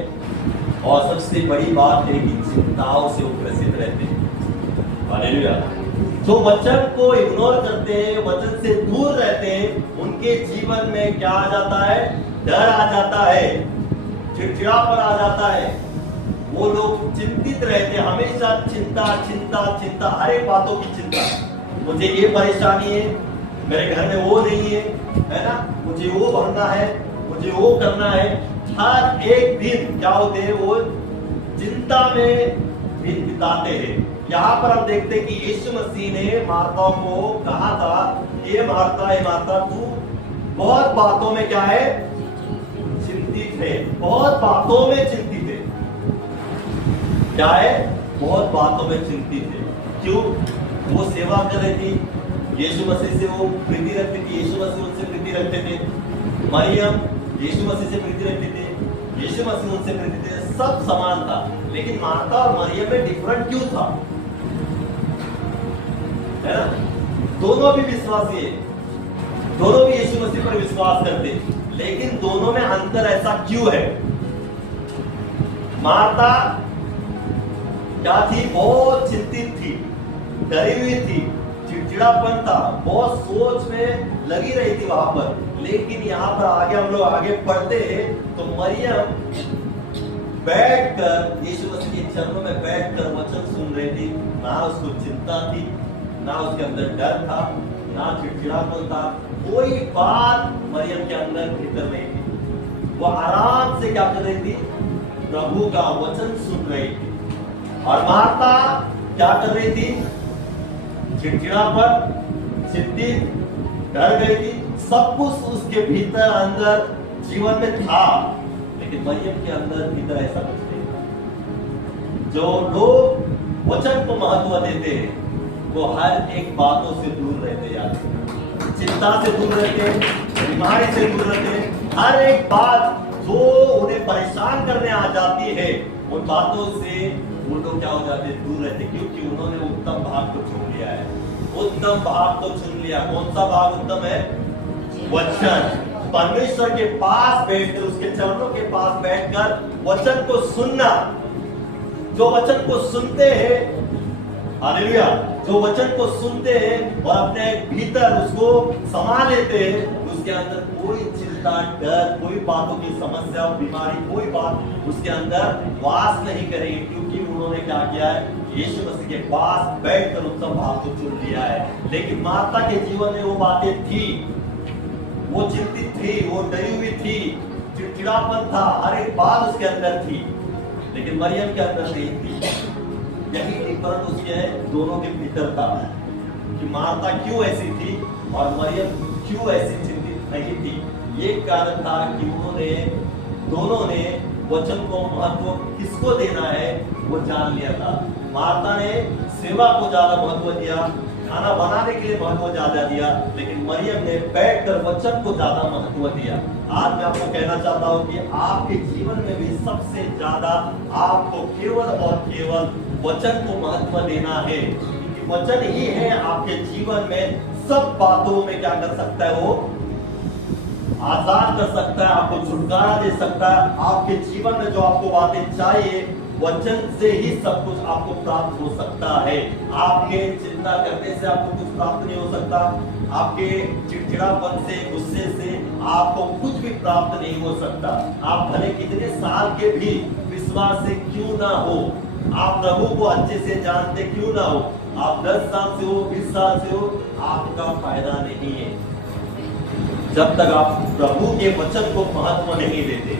और सबसे बड़ी बात है कि चिंताओं से वो ग्रसित रहते हैं। हालेलुया। जो वचन को इग्नोर करते हैं, वचन से दूर रहते हैं, उनके जीवन में क्या आ जाता है? डर आ जाता है, चिड़चिड़ापन आ जाता है। वो लोग चिंतित रहते हैं, हमेशा चिंता चिंता चिंता, हर एक बातों की चिंता। मुझे ये परेशानी है, मेरे घर में वो नहीं है ना, मुझे वो भरना है, मुझे वो करना है। हर एक दिन क्या होते हैं? वो चिंता में बिताते हैं। यहाँ पर हम देखते हैं कि यीशु मसीह ने मार्था को कहा था, ये मार्था, तू बहुत बातों में क्या है? चिंतित है, बहुत बातों में चिंतित है। क्या है? बहुत बातों में चिंतित है। क्यों? वो सेवा कर रही थी, यीशु मसीह से वो प्रीति रखती थी, यीशु मसीह उनसे प्रीति रखते थे। मरियम यीशु मसीह से प्रीति रखते थे, यीशु मसीह उनसे प्रीति थे, सब समान था। लेकिन मार्था और मरियम में डिफरेंट क्यों था? है ना, दोनों भी विश्वासी है, दोनों भी यीशु मसीह पर विश्वास करते, लेकिन दोनों में अंतर ऐसा क्यों है? मार्था क्या थी? बहुत चिंतित थी, डरी हुई थी, चिड़चिड़ापन था, बहुत सोच में लगी रही थी वहां पर। लेकिन यहाँ पर आगे हम लोग आगे पढ़ते हैं तो मरियम बैठकर यीशु मसीह के चरणों में बैठकर वचन सुन रही थी। ना उसको चिंता थी, ना उसके अंदर डर था, ना चिड़चिड़ापन था, कोई बात मरियम के अंदर भीतर नहीं थी। वो आराम से क्या कर रही थी? प्रभु का वचन सुन रही थी। और मार्था क्या कर रही थी? चिड़चिड़ापन, चिंतित, डर गई थी। सब कुछ उसके भीतर अंदर जीवन में था, लेकिन मरियम के अंदर भीतर ऐसा कुछ नहीं था। जो लोग वचन को महत्व देते हैं, वो हर एक बातों से दूर रहते, याद, चिंता से दूर रहते, बीमारी से दूर रहते। हर एक बात जो उन्हें परेशान करने आ जाती है, उन बातों से वो लोग क्या हो जाते? दूर रहते, क्योंकि उन्होंने उत्तम भाग को चुन लिया है। उत्तम भाग को चुन लिया। कौन सा भाग उत्तम है? वचन। परमेश्वर के पास बैठकर, उसके चरणों के पास बैठकर वचन को सुनना। जो वचन को सुनते हैं, हालेलुया, जो वचन को सुनते हैं और अपने भीतर उसको समा लेते हैं, उसके अंदर कोई चिंता, डर, कोई बातों की समस्या, बीमारी, कोई बात उसके अंदर वास नहीं करेगी, क्योंकि उन्होंने क्या किया है? यीशु मसीह के पास बैठकर उत्तम भाव को चुन लिया है। लेकिन मार्था के जीवन में वो बातें थी, वो चिंतित थी, वो डरी हुई थी, चिड़चिड़ापन था, हर एक बात उसके अंदर थी, लेकिन मरियम के अंदर नहीं थी। यही डिफरेंस उसके दोनों के भीतर था। कि मार्था क्यों ऐसी थी और मरियम क्यों ऐसी चिंतित नहीं थी। ये कारण था कि उन्होंने दोनों ने वचन को महत्व किसको देना है वो जान लिया था। मार्था ने सेवा को ज्यादा महत्व दिया, खाना बनाने के लिए महत्व ज्यादा दिया, लेकिन मरियम ने बैठकर वचन को ज्यादा महत्व दिया। आज मैं आपको कहना चाहता हूं कि आपके जीवन में भी सबसे ज्यादा आपको केवल और केवल वचन को महत्व देना है, क्योंकि वचन ही है आपके जीवन में सब बातों में क्या कर सकता है, वो आजाद कर सकता है, आपको छुटकारा दे सकता है। आपके जीवन में जो आपको बातें चाहिए वचन से ही सब कुछ आपको प्राप्त हो सकता है। आपके चिंता करने से आपको कुछ प्राप्त नहीं हो सकता, आपके चिड़चिड़ापन से, गुस्से से आपको कुछ भी प्राप्त नहीं हो सकता। आप भले कितने साल के भी विश्वास से क्यों ना हो, आप प्रभु को अच्छे से जानते क्यों ना हो, आप 10 साल से हो, 20 साल से हो, आपका फायदा नहीं है जब तक आप प्रभु के वचन को महत्व नहीं देते।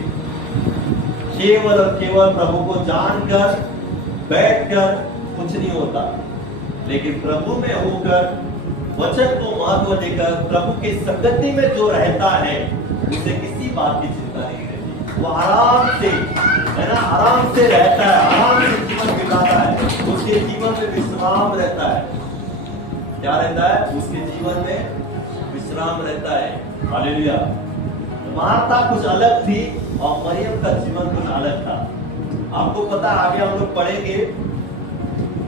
केवल और केवल प्रभु को जानकर बैठकर कुछ नहीं होता, लेकिन प्रभु में होकर वचन को महत्व देकर प्रभु की संगति में जो रहता है उसे किसी बात की चिंता नहीं रहती। वो आराम से, है ना, आराम से रहता है, आराम से जीवन बिताता है, उसके जीवन में विश्राम रहता है। क्या रहता है? उसके जीवन में विश्राम रहता है। हालेलुया। मार्था कुछ अलग थी और मरियम का जीवन कुछ अलग था। आपको पता है, आगे हम लोग पढ़ेंगे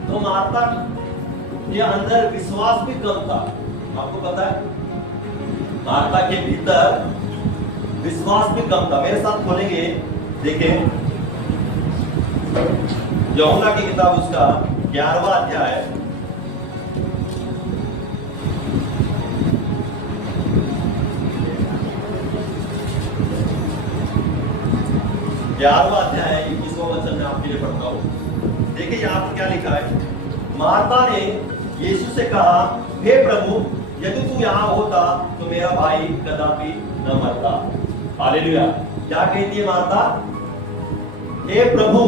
तो मार्था के अंदर विश्वास भी कम था। आपको पता है, मार्था के भीतर विश्वास भी कम था। मेरे साथ खोलेंगे, देखें यूहन्ना की किताब, उसका 11वां अध्याय, ग्यारहवां अध्याय 21वां वचन में आपके लिए पढ़ता हूं। देखिए यहाँ पर क्या लिखा है। मार्था ने यीशु से कहा, हे प्रभु, यदि तू यहाँ होता तो मेरा भाई कदापि न मरता। हालेलुया। क्या कहती है मार्था? हे प्रभु,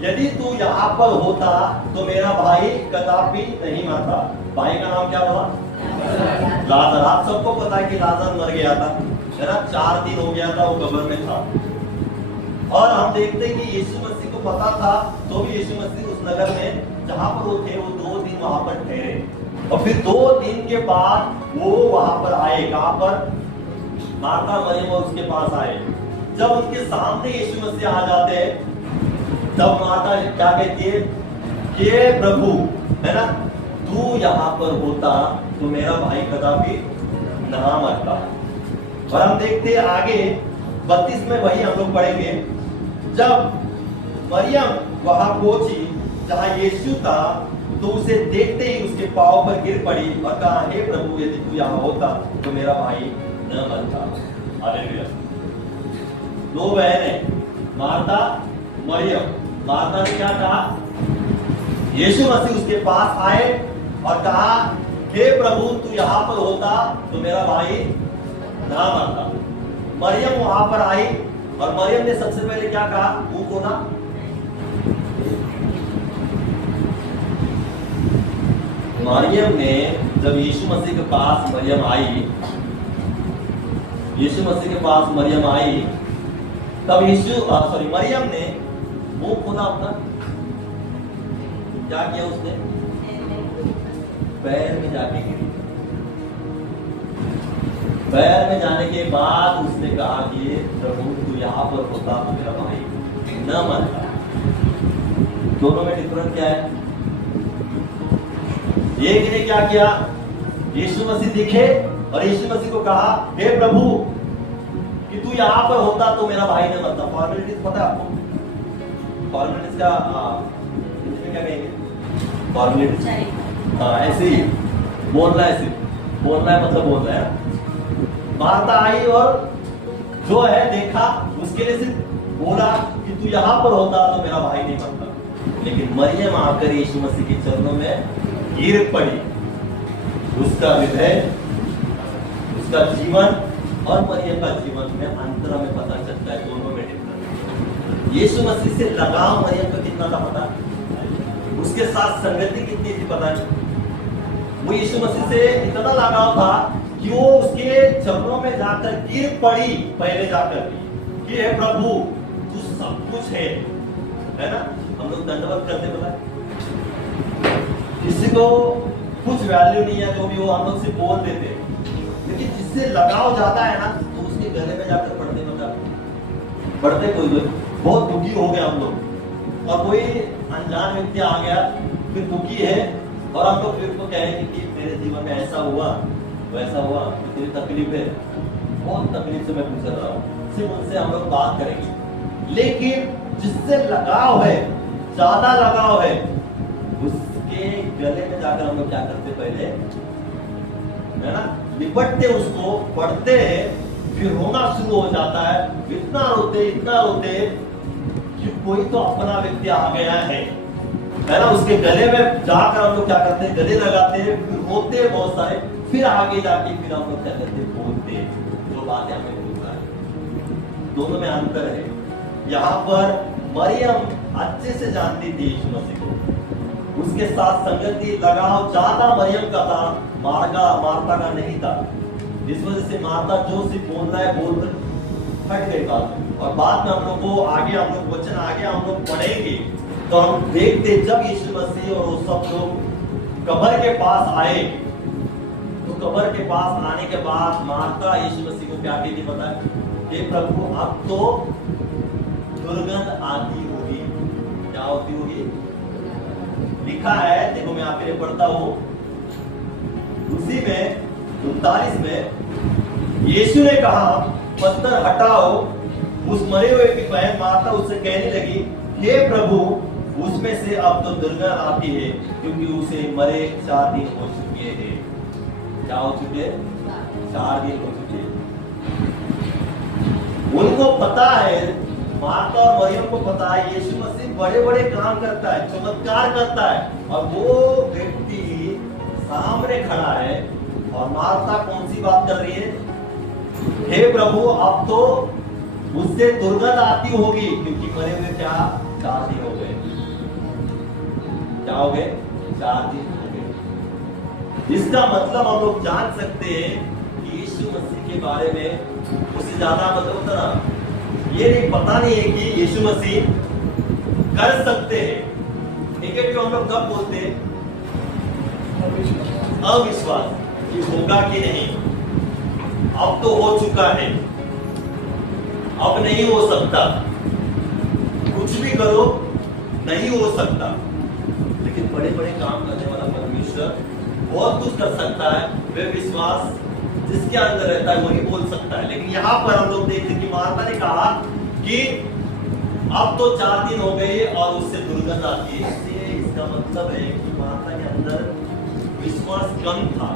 यदि तू यहाँ पर होता तो मेरा भाई कदापि नहीं मरता। भाई का नाम क्या बोला? लाजर। आप सबको पता है कि लाजर मर गया था, है ना, 4 दिन हो गया था, वो कब्र में था। और हम देखते हैं कि यीशु मसीह को पता था, तो भी यीशु मसीह उस नगर में जहां पर वो थे, वो 2 दिन वहां पर ठहरे और फिर 2 दिन के बाद वो वहां पर आए। कहां पर? मार्था, मरियम और उसके पास आए। जब उनके सामने यीशु मसीह आ जाते हैं तब मार्था क्या कहती है कि प्रभु, है ना, तू यहाँ पर होता तो मेरा भाई कदापि ना मरता। और हम देखते हैं आगे 32 में वही हम लोग पढ़ेंगे। जब मरियम वहां पहुंची जहां यीशु था तो उसे देखते ही उसके पांव पर गिर पड़ी और कहा, हे प्रभु, यदि तू यहाँ होता तो मेरा भाई न मरता। हालेलुया। 2 बहनें, मार्था, मरियम। मार्था ने क्या कहा? यीशु मसीह उसके पास आए और कहा, हे प्रभु, तू यहाँ पर होता तो मेरा भाई ना मरता। मरियम वहां पर आई और मरियम ने सबसे पहले क्या कहा? मुंह खोला। मरियम ने जब यीशु मसीह के पास मरियम आई, यीशु मसीह के पास मरियम आई, तब मरियम ने मुंह खोला अपना। क्या किया उसने? पैर में जाके गिरी। पैर में जाने के बाद उसने कहा कि प्रभु, तू यहाँ पर होता तो मेरा भाई न मरता। दोनों में डिफरेंस क्या है? एक ने क्या किया? यीशु मसीह दिखे और यीशु मसीह को कहा, हे प्रभु, कि तू यहाँ पर होता तो मेरा भाई न मरता। फॉर्मेलिटीज पता है आपको? फॉर्मेलिटीज का क्या कहेंगे? फॉर्मेलिटीज, हाँ, ऐसे ही बोलना है, सिर्फ बोलना है, मतलब बोलना है। मार्था आई और जो है देखा, उसके लिए सिर्फ बोला कि तू यहाँ पर होता तो मेरा भाई नहीं मरता। लेकिन मरियम आकर यीशु मसीह के चरणों में गिर पड़ी। उसका हृदय, उसका जीवन और मरियम का जीवन में अंतर में पता चलता है, दोनों में डिफरेंस। यीशु मसीह से लगाव मरियम का कितना था पता? उसके साथ संगति कितनी थी पता नहीं? वो यीशु मसीह से इतना लगाव था कि वो उसके चरणों में जाकर गिर पड़ी, पहले जाकर कि हे प्रभु तू सब कुछ है ना। हम लोग दंडवत करते बोला, किसी को कुछ वैल्यू नहीं है जो भी वो हम लोग से बोल देते, लेकिन जिससे लगाव जाता है ना तो उसके गले में जाकर पढ़ते, मतलब पढ़ते कोई बहुत दुखी हो गया हम लोग, और कोई अनजान व्यक्ति आ गया फिर दुखी है, और हम लोग फिर को कहेंगे कि मेरे जीवन में ऐसा हुआ वैसा हुआ, तेरी तकलीफ है, बहुत तकलीफ से मैं गुजर रहा हूँ, सिर्फ उनसे हम लोग बात करेंगे। लेकिन जिससे लगाव है, ज्यादा लगाव है, उसके गले में जाकर हम लोग क्या करते, पहले है ना लिपटते, उसको पढ़ते हैं, फिर रोना शुरू हो जाता है, इतना रोते कि कोई तो अपना व्यक्ति आ गया है ना। उसके गले में जाकर हम लोग क्या करते हैं, गले लगाते हैं, फिर रोते हैं बहुत सारे, फिर आगे जाके फिर हम लोग क्या करते हैं, बोलते हैं जो बातें हमें बोलना है। दोनों में अंतर है। यहाँ पर मरियम अच्छे से जानती थी यीशु मसीह को, उसके साथ संगति लगाव ज्यादा मरियम का था, मार्ता का नहीं था। इस वजह से मार्ता जो सिर्फ बोलना है बोलकर हट गई बात। और बाद में हम लोग को आगे हम लोग वचन आगे हम लोग पढ़ेंगे तो हम देखते जब यीशु मसीह और वो सब लोग कब्र के पास आए, तो कब्र के पास आने के बाद मार्ता यीशु मसीह को क्या कहती पता है, हे प्रभु अब तो दुर्गंध आती होगी। क्या होती होगी? लिखा है, देखो मैं आपके लिए पढ़ता हूं, उसी में 39 में यीशु ने कहा पत्थर हटाओ। उस मरे हुए की बहन मार्ता उससे कहने लगी, हे प्रभु उसमें से अब तो दुर्गंध आती है, क्योंकि उसे मरे 4 दिन हो चुके हैं। क्या हो चुके? 4 दिन हो चुके हैं। उनको पता है, मार्ता और मरियम को पता है यीशु मसीह बड़े बड़े काम करता है, चमत्कार करता है, और वो व्यक्ति सामने खड़ा है। और मार्ता कौन सी बात कर रही है? हे प्रभु अब तो उससे दुर्गंध आती होगी, क्योंकि मरे हुए क्या 4 दिन हो गए। क्या हो गए? 4 दिन हो गए। इसका मतलब हम लोग जान सकते हैं कि यीशु मसीह के बारे में उससे ज्यादा मतलब उतना ये नहीं, पता नहीं है कि यीशु मसीह कर सकते हैं। नेगेटिव हम लोग कब बोलते हैं? अविश्वास कि होगा कि नहीं, अब तो हो चुका है, अब नहीं हो सकता, कुछ भी करो नहीं हो सकता। लेकिन बड़े बड़े काम करने वाला परमेश्वर बहुत कुछ कर सकता है। वे विश्वास जिसके अंदर रहता है वही बोल सकता है। लेकिन यहाँ पर हम लोग देखते कि मार्ता ने कहा कि अब तो 4 दिन हो गए और उससे दुर्गंध आती है। इसका मतलब है कि मार्ता के अंदर विश्वास कम था।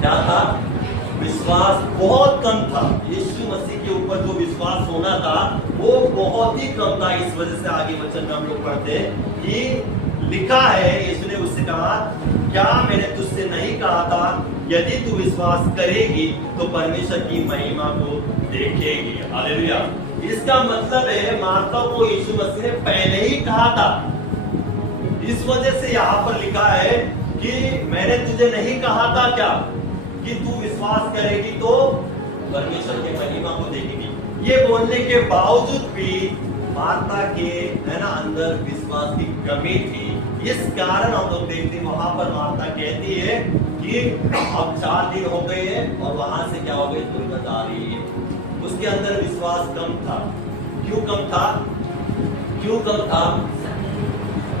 क्या था? विश्वास बहुत कम था। यीशु मसीह के ऊपर जो विश्वास होना था वो बहुत ही कम था। इस वजह से आगे वचन में हम लोग पढ़ते हैं कि लिखा है, यीशु ने उससे कहा, क्या मैंने तुझसे नहीं कहा था यदि तू विश्वास करेगी तो परमेश्वर की महिमा को देखेगी। हालेलुया। इसका मतलब है मार्ता को यीशु मसीह ने पहले ही कहा था। इस वजह से यहाँ पर लिखा है कि मैंने तुझे नहीं कहा था क्या कि तू विश्वास करेगी तो परमेश्वर के महिमा को देखेगी। ये बोलने के बावजूद भी मार्ता के अंदर विश्वास की कमी थी। इस कारण हम लोग देखते हैं वहां पर मार्ता कहती है कि अब 4 दिन हो गए हैं और वहां से क्या हो गई? दुर्गंध आ रही है। उसके अंदर विश्वास कम था। क्यों कम था? क्यों कम था?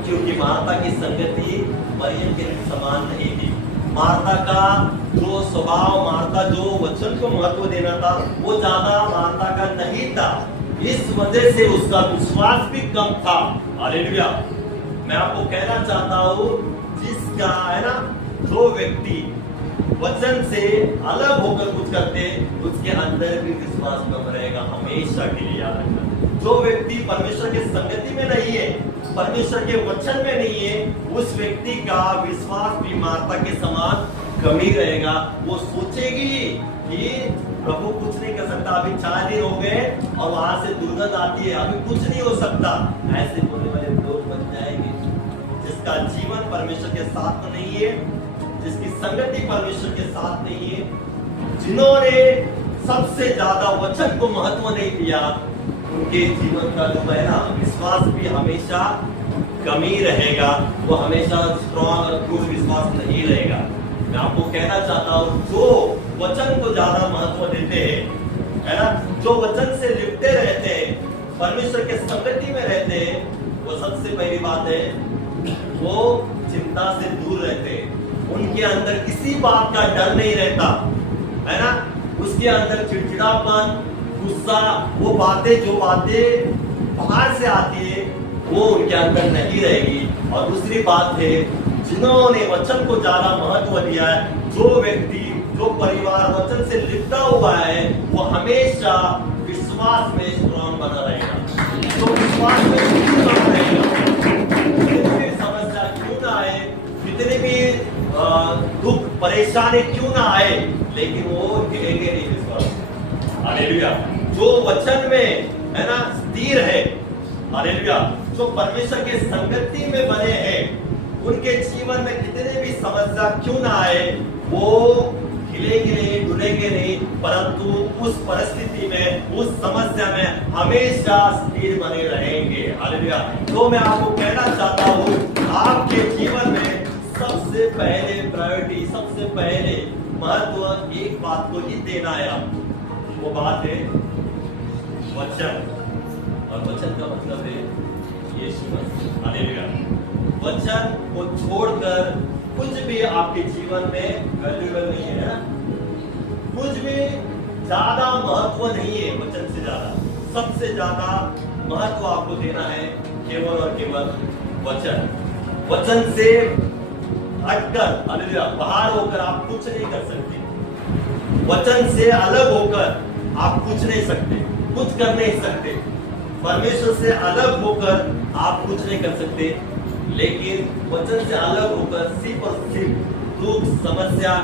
क्योंकि मार्ता की संगति मरियम के समान नहीं थी। मार्ता का जो स्वभाव, मार्ता जो वचन को महत्व देना था वो ज्यादा मार्ता का नहीं था। इस वजह से उसका विश्वास भी कम था। हालेलुया। मैं आपको कहना चाहता हूँ, जिसका जो व्यक्ति वचन से अलग होकर कुछ करते उसके अंदर भी विश्वास कम रहेगा। हमेशा के लिए याद रखना, जो व्यक्ति परमेश्वर के संगति में नहीं है, परमेश्वर के वचन में नहीं है, उस व्यक्ति का विश्वास भी मार्ता के समान कमी रहेगा। वो सोचेगी कि प्रभु कुछ नहीं कर सकता, अभी 4 दिन हो गए और वहां से दुर्गंध आती है, अभी कुछ नहीं हो सकता। ऐसे बोलने वाले लोग बन जाएंगे। जिसका जीवन परमेश्वर के साथ तो नहीं है, जिसकी संगति परमेश्वर के साथ नहीं है, जिन्होंने सबसे ज्यादा वचन को महत्व नहीं दिया, उनके जीवन का जो है ना विश्वास भी हमेशा कमी रहेगा, वो हमेशा स्ट्रॉन्ग और ट्रू विश्वास नहीं रहेगा। मैं आपको कहना चाहता हूँ, जो वचन को ज्यादा महत्व देते हैं, है ना, जो वचन से लिपटे रहते हैं, परमेश्वर के संगति में रहते हैं, वो सबसे पहली बात है, वो चिंता से दूर रहते हैं। उनके अंदर किसी बात का डर नहीं रहता, है ना, उसके अंदर चिड़चिड़ापन, गुस्सा, वो बातें जो बातें बाहर से आती है वो उनके अंदर नहीं रहेगी। और दूसरी बात है, जिन्होंने वचन को ज्यादा महत्व दिया है, जो व्यक्ति, जो परिवार वचन से लिपटा हुआ है, वो हमेशा विश्वास में स्ट्रॉन्ग बना रहेगा। तो विश्वास में स्ट्रॉन्ग रहेगा, कितनी भी समस्या क्यों ना आए, कितनी भी दुख परेशानी क्यों ना आए, लेकिन वो गिरेंगे नहीं विश्वास। हालेलुया। जो वचन में है ना स्थिर है, हालेलुया, जो परमेश्वर के संगति में बने हैं, उनके जीवन में कितने भी समस्या क्यों ना आए, वो हिलेंगे नहीं, डुलेंगे नहीं, परंतु उस परिस्थिति में, उस समस्या में हमेशा स्थिर बने रहेंगे। हालेलुया। तो मैं आपको कहना चाहता हूँ, आपके जीवन में सबसे पहले प्रायोरिटी, सबसे पहले महत्व एक बात को ही देना है आपको, वो बात है वचन। और वचन का मतलब है यीशु मसीह। हालेलुया। वचन को छोड़कर कुछ भी आपके जीवन में वैल्यूएबल नहीं है, ना, कुछ भी ज्यादा महत्व नहीं है। वचन से ज्यादा, सबसे ज्यादा महत्व आपको देना है केवल और केवल वचन। वचन से हटकर, हालेलुया, बाहर होकर आप कुछ नहीं कर सकते। वचन से अलग होकर आप कुछ नहीं सकते, कुछ कर नहीं सकते। परमेश्वर से अलग होकर आप कुछ नहीं कर सकते, लेकिन वचन से अलग होकर सिर्फ और सिर्फ दुख, समस्या,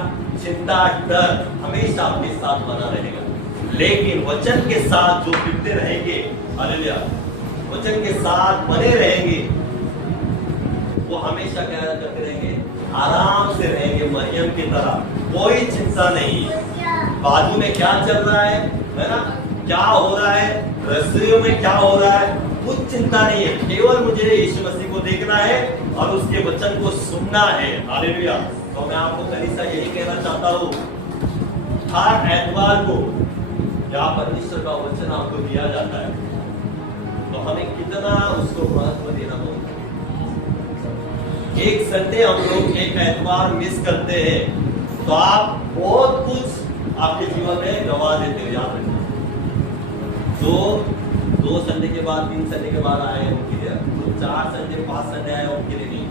चिंता, डर हमेशा आपके साथ बना रहेगा। लेकिन वचन के साथ जो लिपटे रहेंगे, हालेलुया, वचन के साथ बने रहेंगे, वो हमेशा क्या करते रहेंगे, आराम से रहेंगे, मरियम की तरह। कोई चिंता नहीं, बाजू में क्या चल रहा है ना, क्या हो रहा है, रसोइयों में क्या हो रहा है, कुछ चिंता नहीं है। केवल मुझे यीशु मसीह को देखना है और उसके वचन को सुनना है। हालेलुया। तो मैं आपको कलीसिया यही कहना चाहता हूँ, हर एतवार को जहाँ परमेश्वर का वचन आपको दिया जाता है, तो हमें कितना उसको महत्व देना होगा। एक संडे हम लोग एक एतवार मिस करते हैं, तो आप बहुत कुछ आपके जीवन में गवा देते हो। याद रखना, दो संडे के बाद, 3 संडे के बाद आए उनके लिए, तो 4 संडे 5 संडे आए उनके लिए नहीं।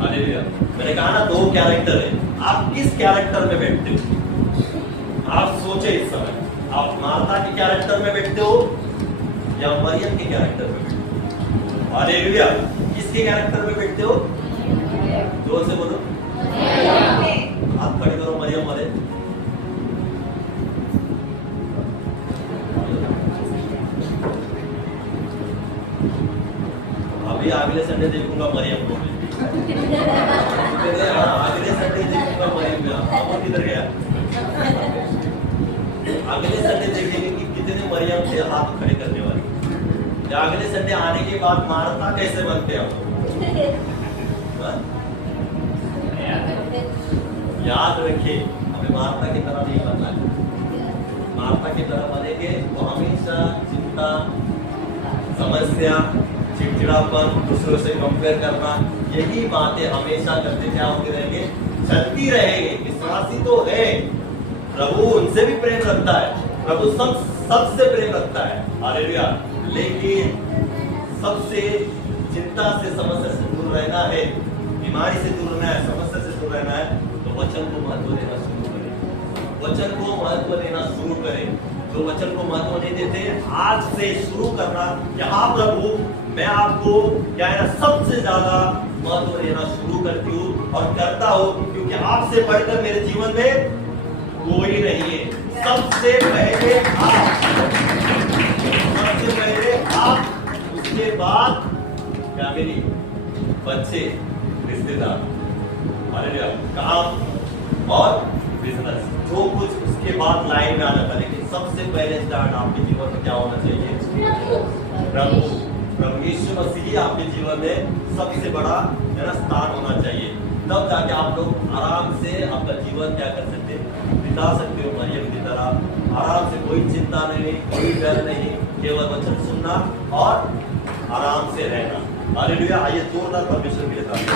हालेलुया। मैंने कहा ना, 2 कैरेक्टर है। आप किस कैरेक्टर में बैठते हो? आप सोचे इस समय, आप मार्था के कैरेक्टर में बैठते हो या मरियम के कैरेक्टर में बैठते हो? हालेलुया। किसके कैरेक्टर में बैठते हो? जोर से बोलो, हाथ खड़े करो मरियम वाले। अभी अगले संडे देखूंगा मरियम को, अगले संडे देखूंगा मरियम को। किधर गया? अगले संडे देखेंगे कि कितने मरियम थे हाथ खड़े करने वाले। या अगले संडे आने के बाद मार्था कैसे बनते हैं? याद रखिए, हमें मार्था की तरह नहीं बनना है। मार्था की तरह बनेंगे तो हमेशा चिंता, समस्या, चिड़चिड़ापन, दूसरों से कंपेयर करना, यही बातें हमेशा करते क्या होते रहेंगे, चलती रहेंगे। विश्वासी तो है, प्रभु उनसे भी प्रेम रखता है, प्रभु सबसे प्रेम रखता है। हालेलुया। लेकिन सबसे चिंता से, समस्या से दूर रहना है, बीमारी से दूर रहना है, समस्या से दूर रहना है, तो वचन को महत्व देना शुरू करें। वचन को महत्व देना शुरू करें। जो वचन को महत्व नहीं देते, आज से शुरू करना कि हाँ प्रभु, मैं आपको क्या है ना सबसे ज्यादा महत्व देना शुरू करती हूँ और करता हूँ, क्योंकि आपसे बढ़कर मेरे जीवन में कोई नहीं है। सबसे पहले आप, सबसे पहले आप, उसके बाद फैमिली, बच्चे, रिश्तेदार। हालेलुया। काम और बिजनेस, जो कुछ उसके बाद लाइन में आ जाता है, लेकिन सबसे पहले स्टार्ट आपके जीवन में क्या होना चाहिए? प्रभु यीशु मसीह आपके जीवन में सबसे बड़ा है ना स्थान होना चाहिए। तब जाके आप लोग आराम से आपका जीवन क्या कर सकते हैं, बिता सकते हो मरियम की तरह आराम से, कोई चिंता नहीं, कोई डर नहीं, केवल वचन सुनना और आराम से रहना। हालेलुया। आइए जोरदार परमेश्वर के लिए ताली।